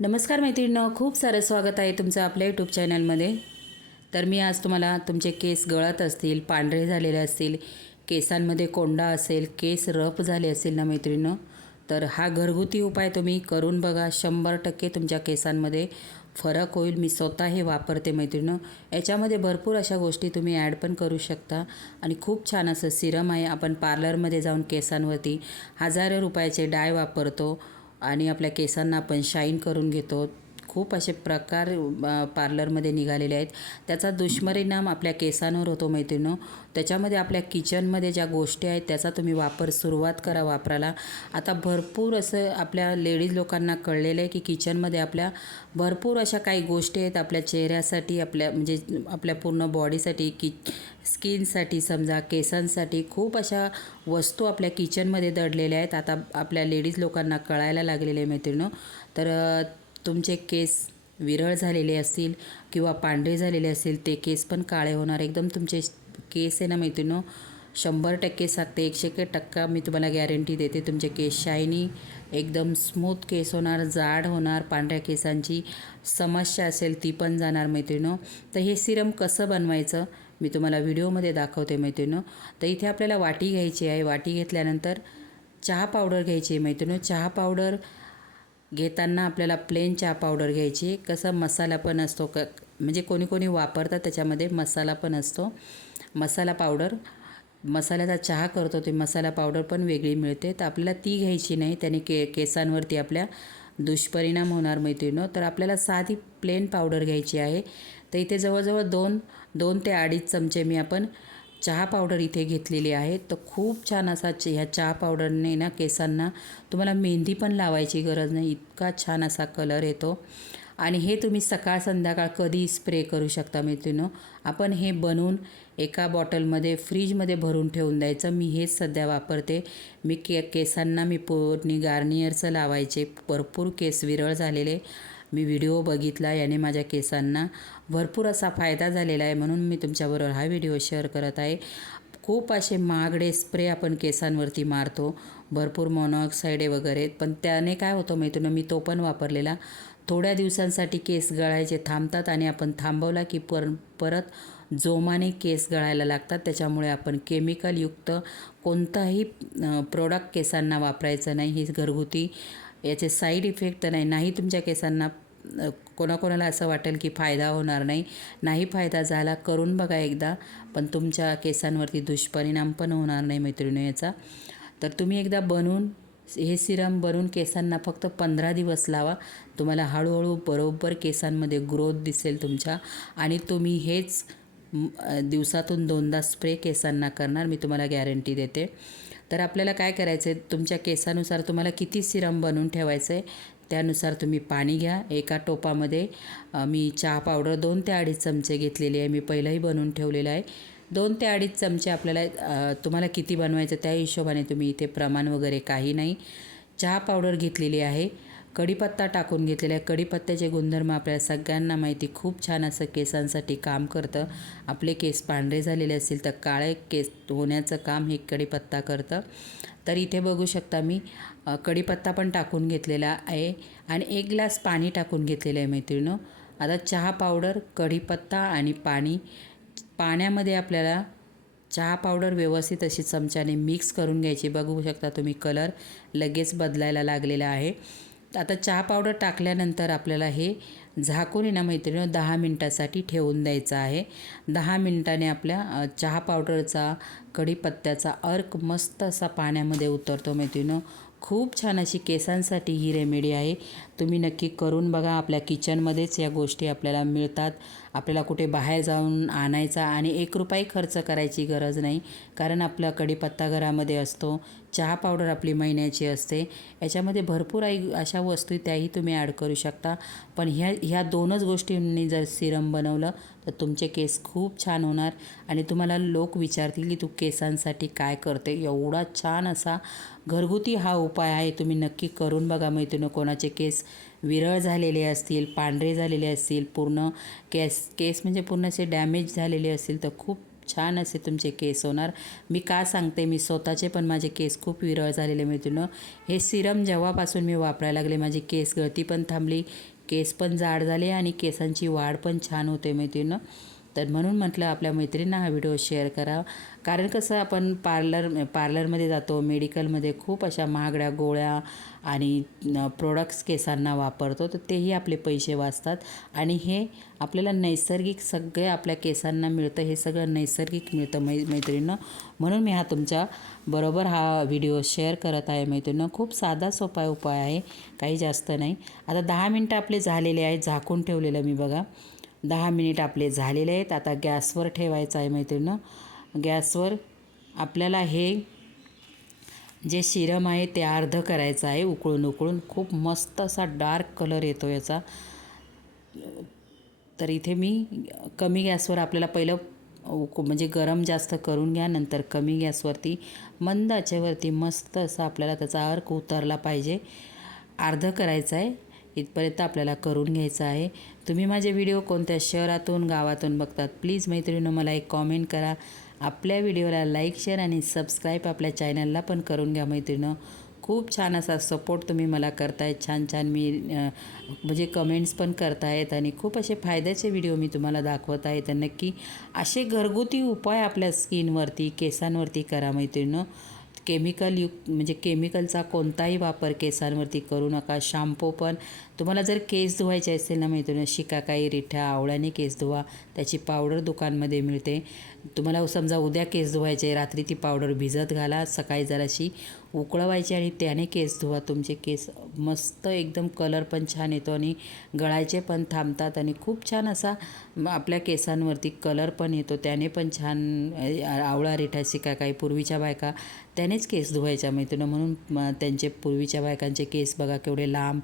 नमस्कार मैत्रिणींनो, खूप सारं स्वागत आहे तुमचं आपल्या यूट्यूब चॅनलमध्ये. तर मी आज तुम्हाला तुमचे केस गळत असतील, पांढरे झालेले असतील, केसांमध्ये कोंडा असेल, केस रफ झाले असतील ना मैत्रिणींनो, तर हा घरगुती उपाय तुम्ही करून बघा. 100% तुमच्या केसांमध्ये फरक होईल. मी स्वतः हे वापरते मैत्रिणींनो. याच्यामध्ये भरपूर अशा गोष्टी तुम्ही ॲड पण करू शकता आणि खूप छान असं सिरम आहे. आपण पार्लरमध्ये जाऊन केसांवरती हजारो रुपयाचे डाय वापरतो आणि आपल्या केसांना आपण शाईन करून घेतो. खूप असे प्रकार पार्लरमध्ये निघालेले आहेत. त्याचा दुष्परिणाम आपल्या केसांवर होतो मैत्रिणींनो. त्याच्यामध्ये आपल्या किचनमध्ये ज्या गोष्टी आहेत त्याचा तुम्ही सुरुवात करा वापरायला. आता भरपूर असं आपल्या लेडीज लोकांना कळलेलं आहे की किचनमध्ये आपल्या भरपूर अशा काही गोष्टी आहेत आपल्या चेहऱ्यासाठी, म्हणजे आपल्या पूर्ण बॉडीसाठी, स्किनसाठी समजा, केसांसाठी खूप अशा वस्तू आपल्या किचनमध्ये दडलेल्या आहेत. आता आपल्या लेडीज लोकांना कळायला लागलेले आहे मैत्रिणींनो. तर तुमचे केस विरळ झालेले असतील किंवा पांढरे झालेले असतील, ते केस पण काळे होणार. एकदम तुमचे केस आहे ना मैत्रिणींनो, 100% सांगते, 101% मी तुम्हाला गॅरंटी देते, तुमचे केस शायनी, एकदम स्मूथ केस होणार, जाड होणार. पांढऱ्या केसांची समस्या असेल ती पण जाणार मैत्रिणींनो. तर हे सिरम कसं बनवायचं मी तुम्हाला व्हिडिओमध्ये दाखवते मैत्रिणींनो. तर इथे आपल्याला वाटी घ्यायची आहे. वाटी घेतल्यानंतर चहा पावडर घ्यायची आहे मैत्रिणींनो. चहा पावडर घेताना आपल्याला प्लेन चहा पावडर घ्यायची. कसं मसाला पण असतो, म्हणजे कोणी कोणी वापरतात त्याच्यामध्ये मसाला पण असतो. मसाला पावडर, मसाल्याचा चहा करतो ते मसाला पावडर पण वेगळी मिळते. तर आपल्याला ती घ्यायची नाही, त्याने केसांवरती आपल्या दुष्परिणाम होणार मैत्रिणींनो. तर आपल्याला साधी प्लेन पावडर घ्यायची आहे. तर इथे जवळजवळ 2 ते 2.5 चमचे मी चहा पावडर इथे घेतलेली आहे. तर खूप छान असा ह्या चहा पावडरने ना केसांना तुम्हाला मेहंदी पण लावायची गरज नाही, इतका छान असा कलर येतो. आणि हे तुम्ही सकाळ संध्याकाळ कधी स्प्रे करू शकता मैत्रिणींनो. आपण हे बनवून एका बॉटलमध्ये फ्रीजमध्ये भरून ठेवून द्यायचं. मी हेच सध्या वापरते. मी केसांना मी पूर्ण गार्नियरचं लावायचे. भरपूर केस विरळ झालेले मी व्हिडिओ बघितला, याने माझ्या केसांना भरपूर असा फायदा झालेला आहे, म्हणून मी तुमच्याबरोबर हा व्हिडिओ शेअर करत आहे. खूप असे महागडे स्प्रे आपण केसांवरती मारतो, भरपूर मोनॉक्साईड वगैरे, पण त्याने काय होतं मैत्रिणींनो, मी तो पण वापरलेला. थोड्या दिवसांसाठी केस गळायचे थांबतात आणि आपण थांबवला की परत जोमाने केस गळायला लागतात. त्याच्यामुळे आपण केमिकलयुक्त कोणताही प्रोडक्ट केसांना वापरायचं नाही. ही घरगुती, याचे साईड इफेक्ट नाही तुमच्या केसांना कोणाकोणाला असं वाटेल की फायदा होणार नाही. नाही फायदा झाला, करून बघा एकदा, पण तुमच्या केसांवरती दुष्परिणाम पण होणार नाही मैत्रिणींनो याचा. तर तुम्ही एकदा हे सिरम बनवून केसांना फक्त 15 दिवस लावा. तुम्हाला हळूहळू बरोबर केसांमध्ये ग्रोथ दिसेल तुमच्या. आणि तुम्ही हेच दिवसातून 2दा स्प्रे केसांना करणार, मी तुम्हाला गॅरंटी देते. तर आपल्याला काय करायचं आहे, तुमच्या केसानुसार तुम्हाला किती सिरम बनवून ठेवायचं आहे त्यानुसार तुम्ही पाणी घ्या. एका टोपामध्ये मी चहा पावडर 2 ते 2.5 चमचे घेतलेली आहे. मी पहिलाही बनवून ठेवलेलं आहे. 2 ते 2.5 चमचे आपल्याला, तुम्हाला किती बनवायचं त्या हिशोबाने तुम्ही, इथे प्रमाण वगैरे काही नाही. चहा पावडर घेतलेली आहे. कढीपत्ता टाकून घेतलेला आहे. कढीपत्त्याचे गुणधर्म आपल्याला सगळ्यांना माहिती, खूप छान असं केसांसाठी काम करतं. आपले केस पांढरे झालेले असतील तर काळे केस होण्याचं काम हे कढीपत्ता करतं. तर इथे बघू शकता मी कढीपत्ता पण टाकून घेतलेला आहे आणि 1 ग्लास पाणी टाकून घेतलेलं आहे मैत्रिणींनो. आता चहा पावडर, कढीपत्ता आणि पाण्यामध्ये आपल्याला चहा पावडर व्यवस्थित अशी चमच्याने मिक्स करून घ्यायची. बघू शकता तुम्ही, कलर लगेच बदलायला लागलेला आहे. आता चहा पावडर टाकल्यानंतर आपल्याला हे झाकून ना मैत्रिणींनो 10 मिनटासाठी ठेवून द्यायचं आहे. 10 मिनटाने आपल्या चहा पावडरचा, कढीपत्त्याचा अर्क मस्त असा पाण्यामध्ये उतरतो मैत्रिणींनो. खूप छान अशी केसांसाठी ही रेमेडी आहे. तुम्ही नक्की करून बघा. आपल्या किचनमध्येच या गोष्टी आपल्याला मिळतात. आपल्याला कुठे बाहेर जाऊन आणायचा आणि 1 रुपया खर्च करायची गरज नाही, कारण आपला कढीपत्ता घरामध्ये असतो. चहा पावडर आपली महिन्याची असते. याच्यामध्ये भरपूर अशा वस्तू त्याही तुम्ही ॲड करू शकता. पण ह्या 2च गोष्टींनी जर सिरम बनवलं तर तुमचे केस खूप छान होणार आणि तुम्हाला लोक विचारतील की तू केसांसाठी काय करते. एवढा छान असा घरगुती हा उपाय आहे. तुम्ही नक्की करून बघा मैत्रिणी. कोणाचे केस विरळ झालेले असतील, पांढरे झालेले असतील, पूर्ण केस म्हणजे पूर्ण असे डॅमेज झालेले असतील, तर खूप छान असे तुमचे केस होणार. मी का सांगते, मी स्वतःचे पण माझे केस खूप विरळ झालेले मैत्रिणींनो. हे सिरम जेव्हापासून मी वापरायला लागले माझी केस गळती पण थांबली, केस पण जाड झाले आणि केसांची वाढ पण छान होते मैत्रिणींनो. तर म्हणून म्हटलं आपल्या मैत्रिणींना हा व्हिडिओ शेअर करा. कारण कसं आपण पार्लरमध्ये जातो, मेडिकलमध्ये खूप अशा महागड्या गोळ्या आणि प्रोडक्ट्स केसांना वापरतो, तर तेही आपले पैसे वाचतात. आणि हे आपल्याला नैसर्गिक सगळे आपल्या केसांना मिळतं, हे सगळं नैसर्गिक मिळतं मैत्रिणींनो. म्हणून मी तुमच्या बरोबर हा व्हिडिओ शेअर करत आहे मैत्रिणींनो. खूप साधा सोपा उपाय आहे, काही जास्त नाही. आता 10 मिनटं आपले झालेले आहेत, झाकून ठेवलेलं मी बघा. 10 मिनिट आपले झालेले आहेत. आता गॅसवर ठेवायचं आहे मैत्रिणींनो. गॅसवर आपल्याला हे जे सिरम आहे ते अर्धं करायचं आहे, उकळून खूप मस्त असा डार्क कलर येतो याचा. तर इथे मी कमी गॅसवर आपल्याला पहिलं म्हणजे गरम जास्त करून घ्या, नंतर कमी गॅसवरती मंद आचेवरती मस्त असं आपल्याला त्याचा अर्क उतरला पाहिजे. अर्धं करायचं आहे, इथपर्यंत आपल्याला करून घ्यायचं आहे. तुम्ही माझे व्हिडिओ कोणत्या शहरातून गावातून बघतात, प्लीज मैत्रिणींनो मला एक कॉमेंट करा. आपल्या व्हिडिओला लाईक, शेअर आणि सबस्क्राईब आपल्या चॅनलला पण करून घ्या मैत्रिणींनो. खूप छान असा सपोर्ट तुम्ही मला करतायत, छान मी म्हणजे कमेंट्स पण करतायत आणि खूप असे फायद्याचे व्हिडिओ मी तुम्हाला दाखवत आहे. तर नक्की असे घरगुती उपाय आपल्या स्किनवरती, केसांवरती करा मैत्रिणींनो. म्हणजे केमिकलचा कोणताही वापर केसांवरती करू नका. शॅम्पू पण तुम्हाला जर केस धुवायचे असेल ना मैत्रिणी, शिकाकाई, रिठा, आवळ्याने केस धुवा, त्याची पावडर दुकानमध्ये मिळते. तुम्हाला समजा उद्या केस धुवायचे, रात्री ती पावडर भिजत घाला, सकाळी जराशी उकळवायची आणि त्याने केस धुवा. तुमचे केस मस्त एकदम कलर पण छान येतो आणि गळायचे पण थांबतात आणि खूप छान असा आपल्या केसांवरती कलर पण येतो. त्याने पण छान आवळा, रिठा, शिकाकाई पूर्वीच्या बायका त्यानेच केस धुवायच्या मैत्रिणी. म्हणून त्यांचे पूर्वीच्या बायकांचे केस बघा केवढे लांब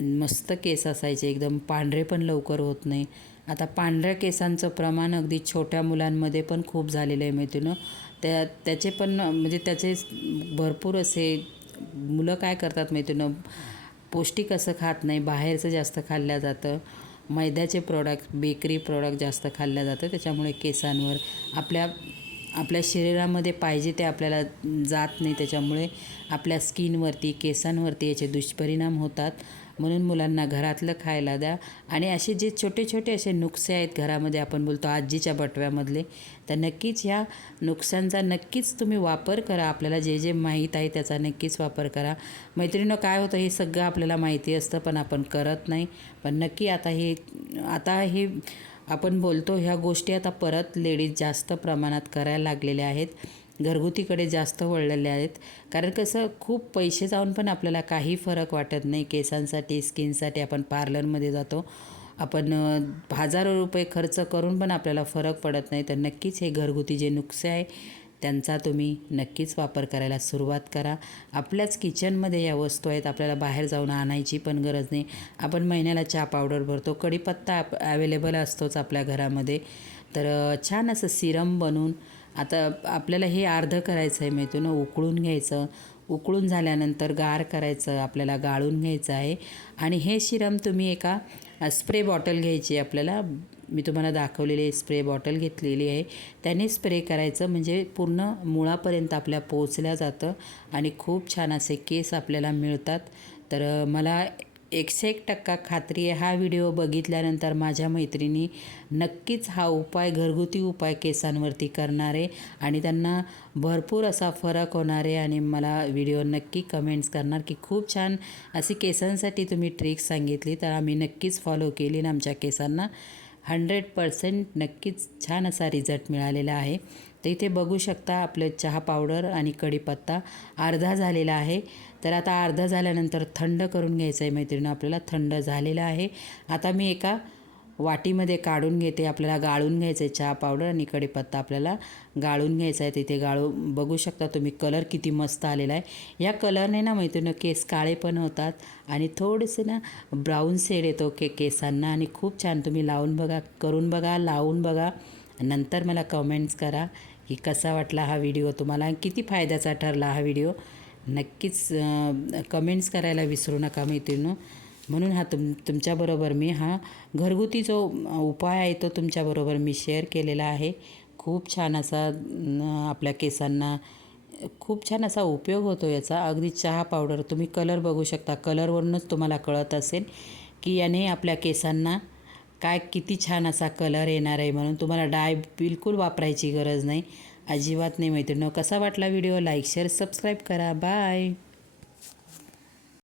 मस्त केस असायचे, एकदम पांढरे पण लवकर होत नाही. आता पांढऱ्या केसांचं प्रमाण अगदी छोट्या मुलांमध्ये पण खूप झालेलं आहे मैत्रिणी. त्याचे पण म्हणजे त्याचे भरपूर असे मुलं काय करतात मैत्रिणी, पौष्टिक असं खात नाही, बाहेरचं जास्त खाल्लं जातं, मैद्याचे प्रोडक्ट, बेकरी प्रोडक्ट जास्त खाल्लं जातं. त्याच्यामुळे केसांवर आपल्या शरीरामध्ये पाहिजे ते आपल्याला जात नाही. त्याच्यामुळे आपल्या स्किनवरती, केसांवरती याचे दुष्परिणाम होतात. म्हणून मुलांना घरातलं खायला द्या. आणि असे जे छोटे छोटे असे नुस्खे आहेत घरामध्ये, आपण बोलतो आजीच्या बटव्यामधले, तर नक्कीच ह्या नुस्ख्यांचा नक्कीच तुम्ही वापर करा. आपल्याला जे जे माहीत आहे त्याचा नक्कीच वापर करा मैत्रिणींनो. काय होतं, हे सगळं आपल्याला माहिती असतं पण आपण करत नाही. पण नक्की आता हे आपण बोलतो ह्या गोष्टी आता परत लेडीज जास्त प्रमाणात करायला लागलेल्या आहेत, घरगुतीकडे जास्त वळलेले आहेत. कारण कसं खूप पैसे जाऊन पण आपल्याला काही फरक वाटत नाही केसांसाठी, स्किनसाठी. आपण पार्लरमध्ये जातो, आपण हजारो रुपये खर्च करून पण आपल्याला फरक पडत नाही. तर नक्कीच हे घरगुती जे नुस्खे आहे त्यांचा तुम्ही नक्कीच वापर करायला सुरुवात करा. आपल्याच किचनमध्ये या वस्तू आहेत, आपल्याला बाहेर जाऊन आणायची पण गरज नाही. आपण महिन्याला चहा पावडर भरतो, कढीपत्ता अवेलेबल असतोच आपल्या घरामध्ये. तर छान असं सिरम बनवून आता आपल्याला हे अर्धं करायचं आहे मैत्रिणी. उकळून घ्यायचं, उकळून झाल्यानंतर गार करायचं, आपल्याला गाळून घ्यायचं आहे. आणि हे सिरम तुम्ही एका स्प्रे बॉटल घ्यायची आपल्याला, मी तुम्हाला दाखवलेली स्प्रे बॉटल घेतलेली आहे, त्याने स्प्रे करायचं म्हणजे पूर्ण मुळापर्यंत आपल्या पोचल्या जातं आणि खूप छान असे केस आपल्याला मिळतात. तर मला 101% खात्री आहे, हा व्हिडिओ बघितल्यानंतर माझ्या मैत्रिणी नक्कीच हा उपाय, घरगुती उपाय केसांवरती करणार आहे आणि त्यांना भरपूर असा फरक होणार आहे. आणि मला व्हिडिओ नक्की कमेंट्स करणार की खूप छान अशी केसांसाठी तुम्ही ट्रिक्स सांगितली, तर आम्ही नक्कीच फॉलो केली आणि आमच्या केसांना 100% नक्कीच छान असा रिझल्ट मिळालेला आहे. तर इथे बघू शकता आपलं चहा पावडर आणि कढीपत्ता अर्धा झालेला आहे. तर आता अर्धा झाल्यानंतर थंड करून घ्यायचं आहे मैत्रिणी. आपल्याला थंड झालेलं आहे. आता मी एका वाटीमध्ये काढून घेते. आपल्याला गाळून घ्यायचं आहे चहा पावडर आणि कढीपत्ता आपल्याला गाळून घ्यायचा आहे. तिथे बघू शकता तुम्ही कलर किती मस्त आलेला आहे. या कलरने ना मैत्रिणी केस काळे पण होतात आणि थोडेसे ना ब्राऊन शेड येतो केसांना आणि खूप छान. तुम्ही लावून बघा, करून बघा, लावून बघा, नंतर मला कमेंट्स करा की कसा वाटला हा व्हिडिओ, तुम्हाला किती फायद्याचा ठरला हा व्हिडिओ. नक्कीच कमेंट्स करायला विसरू नका मैत्रिणी. म्हणून तुमच्याबरोबर मी हा घरगुती जो उपाय आहे तो तुमच्याबरोबर मी शेअर केलेला आहे. खूप छान असा आपल्या केसांना खूप छान असा उपयोग होतो याचा. अगदी चहा पावडर तुम्ही कलर बघू शकता. कलरवरूनच तुम्हाला कळत असेल की याने आपल्या केसांना काय किती छान असा कलर येणार आहे. म्हणून तुम्हाला डाय बिलकुल वापरायची गरज नाही, अजिबात नाही. मैत्रिणींनो, कसा वाटला व्हिडिओ? लाईक शेअर सबस्क्राईब करा. बाय.